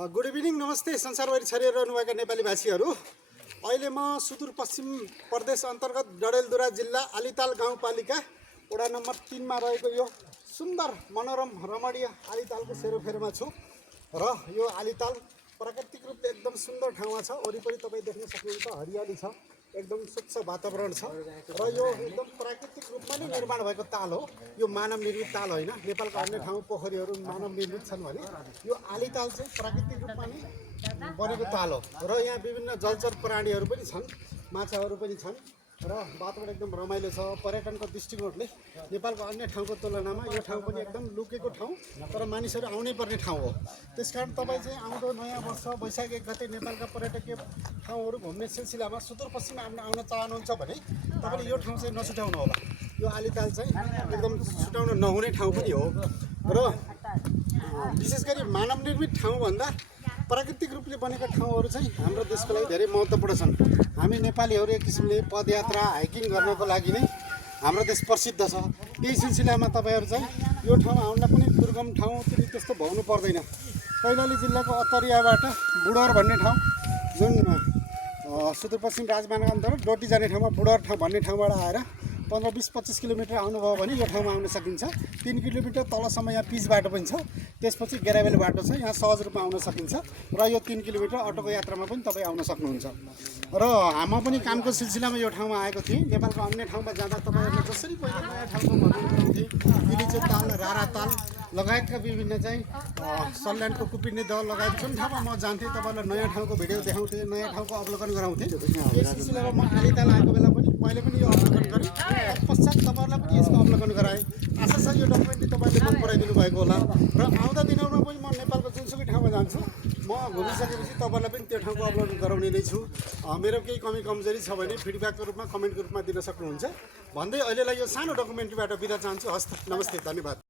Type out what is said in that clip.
Good evening, नमस्ते संसारभरि छरिएर रहनुभएका नेपाली भाषीहरू। अहिले म सुदूरपश्चिम प्रदेश अन्तर्गत डडेलधुरा जिल्ला आलीताल गाउँपालिका वडा नम्बर 3 मा रहेको यो सुन्दर मनोरम रमणीय आलीतालको सेरोफेरोमा छु। र यो आलीताल प्राकृतिक रूपले एकदम सुन्दर ठाउँमा छ। वरिपरि तपाईँ देख्न सक्नुहुन्छ हरियाली छ, एकदम स्वच्छ वातावरण छ। र यो एकदम प्राकृतिक रूपमा नै निर्माण भएको ताल हो। यो मानव निर्मित ताल होइन। नेपालका अन्य ठाउँ पोखरीहरू मानव निर्मित छन् भने यो आलीताल चाहिँ प्राकृतिक रूपमा नै बनेको ताल हो। र यहाँ विभिन्न जलचर प्राणीहरू पनि छन्, माछाहरू पनि छन्। र वातावरण एकदम रमाइलो छ। पर्यटनको दृष्टिकोणले नेपालको अन्य ठाउँको तुलनामा यो ठाउँ पनि एकदम लुकेको ठाउँ, तर मानिसहरू आउनै पर्ने ठाउँ हो। त्यसकारण तपाईँ चाहिँ आउँदो नयाँ वर्ष वैशाख 1 गते नेपालका पर्यटकीय ठाउँहरू घुम्ने सिलसिलामा सुदूरपश्चिम आउन चाहनुहुन्छ भने तपाईँले यो ठाउँ चाहिँ नछुटाउनु होला। यो आलीताल चाहिँ एकदम छुटाउन नहुने ठाउँ पनि हो। र विशेष गरी मानव निर्मित ठाउँभन्दा प्राकृतिक रूपले बनेका ठाउँहरू चाहिँ हाम्रो देशको लागि धेरै महत्त्वपूर्ण छन्। हामी नेपालीहरू एक किसिमले पदयात्रा हाइकिङ गर्नको लागि नै हाम्रो देश प्रसिद्ध छ। यही सिलसिलामा तपाईँहरू चाहिँ यो ठाउँमा आउनलाई कुनै दुर्गम ठाउँ त्यस्तो भ्याउनु पर्दैन। कैलाली जिल्लाको अतरियाबाट बुडर भन्ने ठाउँ, जुन सुदूरपश्चिम राजमार्ग अन्तर्गत डोटी जाने ठाउँमा बुडर भन्ने ठाउँबाट आएर 15-20-25 किलोमिटर आउनुभयो भने यो ठाउँमा आउन सकिन्छ। 3 किलोमिटर तलसम्म यहाँ पिच बाटो पनि छ, त्यसपछि ग्राभेल बाटो छ, यहाँ सहज रूपमा आउन सकिन्छ। र यो 3 किलोमिटर अटोको यात्रामा पनि तपाईँ आउन सक्नुहुन्छ। र म पनि कामको सिलसिलामा यो ठाउँमा आएको थिएँ। नेपालको अन्य ठाउँमा जाँदा तपाईँहरूले जसरी पहिला नयाँ ठाउँको भ्रमण गराउँथे, इलिचो ताल, रारा ताल लगायतका विभिन्न चाहिँ सल्यानको कुपिने दल लगायत जुन ठाउँमा म जान्थेँ तपाईँलाई नयाँ ठाउँको भिडियो देखाउँथेँ, नयाँ ठाउँको अवलोकन गराउँथेँ। यस सिलसिलामा म आलीताल आएको बेला पनि मैले पनि यो अवलोकन गरेँ। पश्चात तपाईँहरूलाई पनि यसको अवलोकन गराएँ। आशा छ यो डकुमेन्टरी तपाईँले मन पराइदिनु भएको होला। र आउँदा दिनहरूमा पनि म नेपालको जुनसुकै ठाउँमा जान्छु, म घुमिसकेपछि तपाईँलाई पनि त्यो ठाउँको अवलोकन गराउने नै छु। मेरो केही कमी कमजोरी छ भने फिडब्याकको रूपमा कमेन्टको रूपमा दिन सक्नुहुन्छ भन्दै अहिलेलाई यो सानो डकुमेन्ट्रीबाट बिदा चाहन्छु। हस्त, नमस्ते, धन्यवाद।